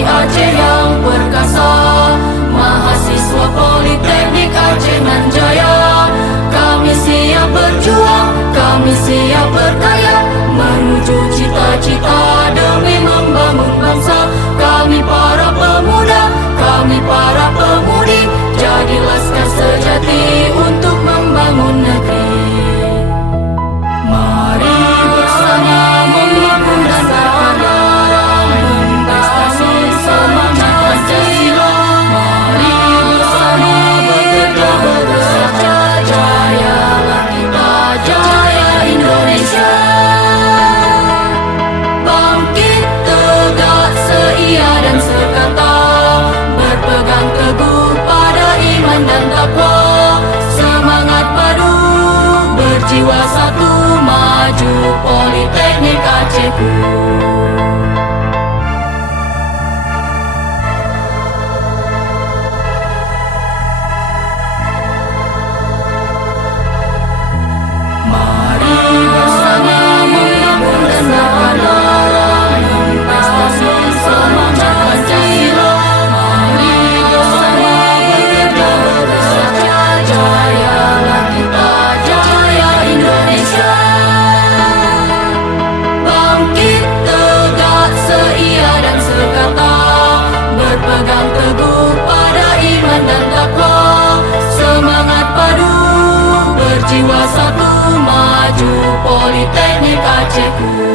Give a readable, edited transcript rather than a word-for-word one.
Negeri Aceh yang perkasa, mahasiswa Politeknik Aceh nan jaya. Kami siap berjuang, kami siap berkarya, menuju cita-cita demi membangun bangsa. Kami para pemuda, kami para pemudi, jadi laskar sejati untuk membangun negeri. Mari bersama menghimpun dan berkarya, memprestasi semangat Pancasila. Mari bersama bekerja bekerja, jayalah kita, jaya Indonesia. Bangkit tegak seia dan sekata, berpegang teguh pada iman dan takwa. Semangat padu, berjiwa satu, maju Politeknik Acehku. Mari bersama menghimpun dan berkarya, memprestasi semangat Pancasila. Mari bersama bekerja bekerja, jayalah kita, jaya Indonesia. Bangkit tegak seia dan sekata, berpegang teguh pada iman dan takwa. Semangat padu, berjiwa satu, maju Politeknik Acehku.